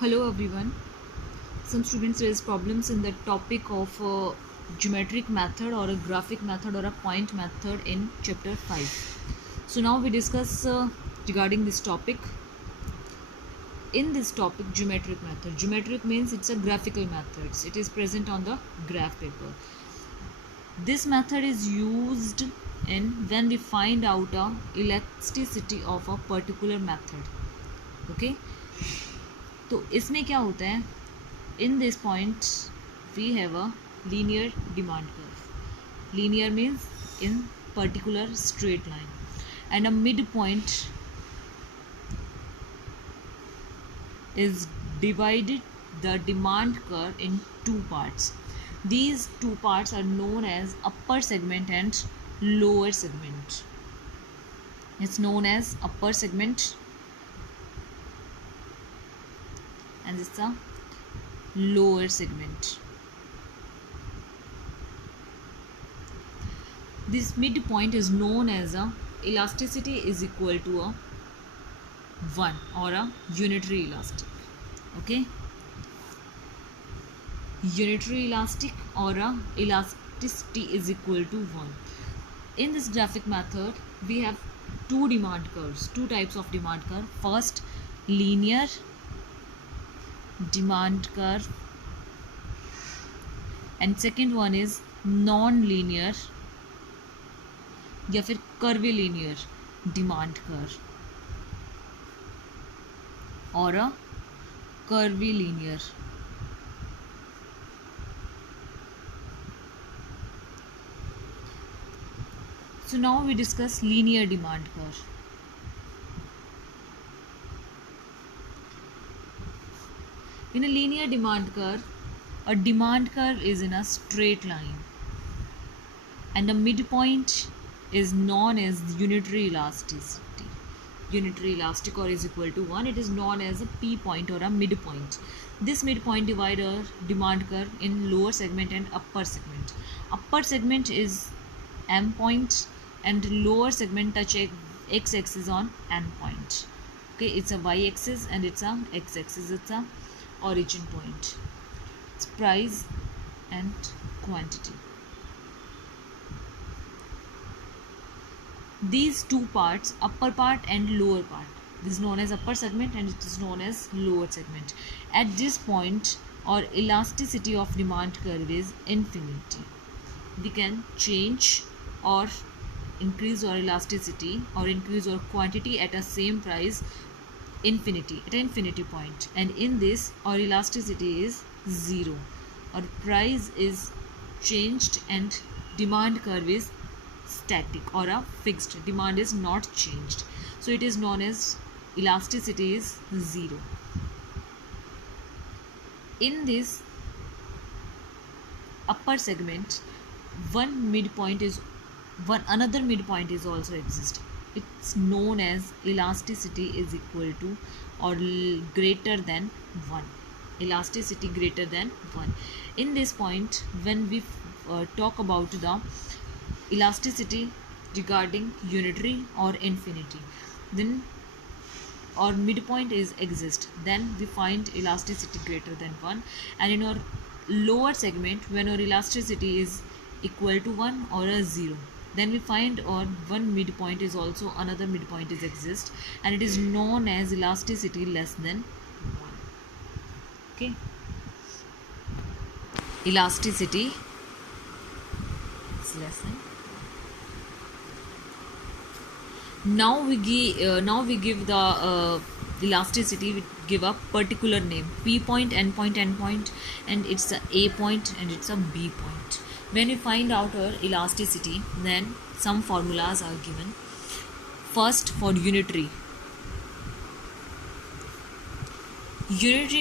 Hello everyone. Some students raise problems in the topic of a geometric method or a graphic method or a point method in chapter 5. So now we discuss regarding this topic. In this topic, geometric method. Geometric means it's a graphical method. It is present on the graph paper. This method is used in when we find out a elasticity of a particular method. Okay. तो इसमें क्या होता है? In this point we have a linear demand curve. Linear means in particular straight line, and a midpoint is divided the demand curve in two parts. These two parts are known as upper segment and lower segment. It's known as upper segment and it's a lower segment. This midpoint is known as a elasticity is equal to a 1 or a unitary elastic. Okay, unitary elastic or a elasticity is equal to 1. In this graphic method we have two demand curves, two types of demand curve. First, linear demand curve, and second one is non-linear या फिर curvilinear demand curve or a curvilinear. So now we discuss linear demand curve. In a linear demand curve, a demand curve is in a straight line and the midpoint is known as unitary elasticity. Unitary elastic or is equal to 1. It is known as a P point or a midpoint. This midpoint divides a demand curve in lower segment and upper segment. Upper segment is M point and lower segment touch X axis on N point. Okay, it's a Y axis and it's a X axis. It's a origin point. It's price and quantity. These two parts, upper part and lower part, this is known as upper segment and it is known as lower segment. At this point, our elasticity of demand curve is infinity. We can change or increase our elasticity or increase our quantity at a same price infinity, at an infinity point, and in this our elasticity is 0. Our price is changed and demand curve is static or a fixed. Demand is not changed, so it is known as elasticity is 0. In this upper segment, another midpoint is also exist. It's known as elasticity is equal to or greater than 1. Elasticity greater than 1. In this point, when we talk about the elasticity regarding unitary or infinity, then our midpoint is exist, then we find elasticity greater than 1. And in our lower segment, when our elasticity is equal to 1 or a 0, then we find our one midpoint is also another midpoint is exist, and it is known as elasticity less than 1. Okay, elasticity is less than. Now we give the elasticity. We give a particular name: P point, N point, N point, and it's a A point and it's a B point. When we find out our elasticity, then some formulas are given. First, for unitary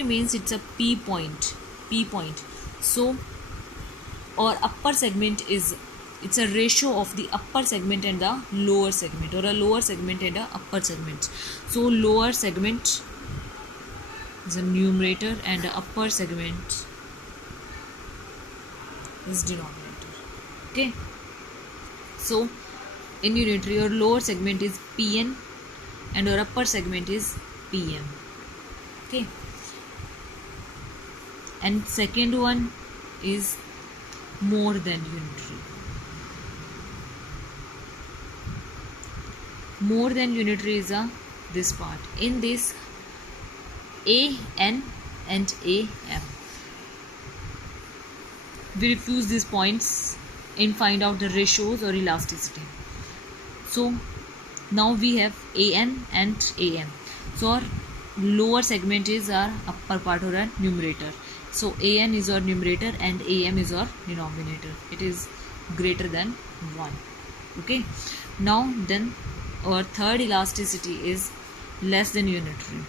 means it's a P point. So our upper segment is, it's a ratio of the upper segment and the lower segment, or a lower segment and a upper segment. So lower segment is a numerator and the upper segment is denominator. Okay, so in unitary, your lower segment is Pn and your upper segment is Pm. Okay, and second one is more than unitary. More than unitary is this part. In this, AN and AM. We refuse these points and find out the ratios or elasticity. So now we have AN and AM. So our lower segment is our upper part or our numerator. So AN is our numerator and AM is our denominator. It is greater than 1. Okay. Now then our third elasticity is less than unitary.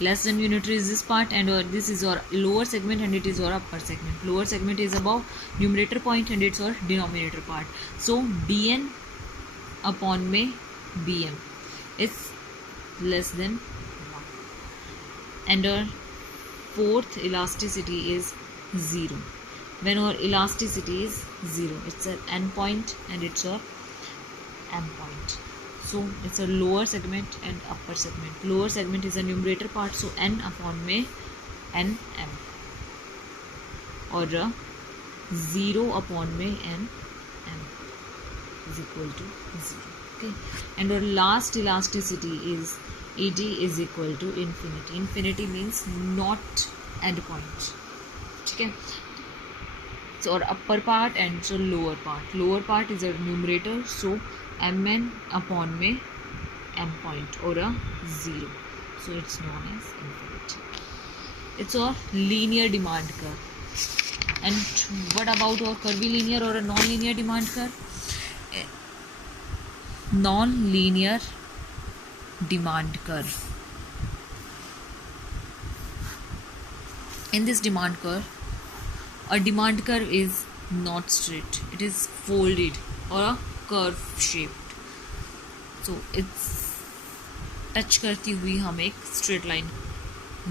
Less than unitary is this part, and this is our lower segment and it is our upper segment. Lower segment is above numerator point and it's our denominator part. So BN upon में BM is less than 1. And our fourth elasticity is 0. When our elasticity is 0, it's an N point and it's a M point. So it's a lower segment and upper segment. Lower segment is a numerator part, so N upon में NM, or 0 upon में NM is equal to 0. Okay, and our last elasticity is ED is equal to infinity. Infinity means not end point. Okay, so our upper part and so lower part. Lower part is a numerator, so Mn upon में M point or a 0. So it's known as infinity. It's a linear demand curve. And what about our curvilinear or a non-linear demand curve? Non-linear demand curve. In this demand curve, a demand curve is not straight. It is folded or a curve shaped. So it's touch करती हुई हम एक straight line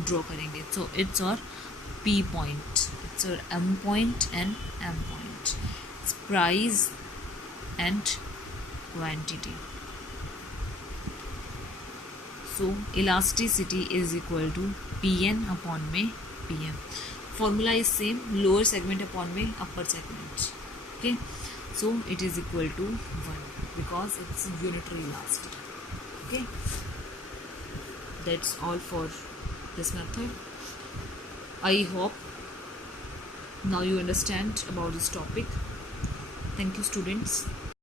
draw करेंगे. So it's our P point, it's our M point and M point. It's price and quantity. So elasticity is equal to Pn upon में Pm. Formula is same, lower segment upon में upper segment. Okay, so it is equal to 1 because it's unitary elastic. Okay, that's all for this method. I hope now you understand about this topic. Thank you, students.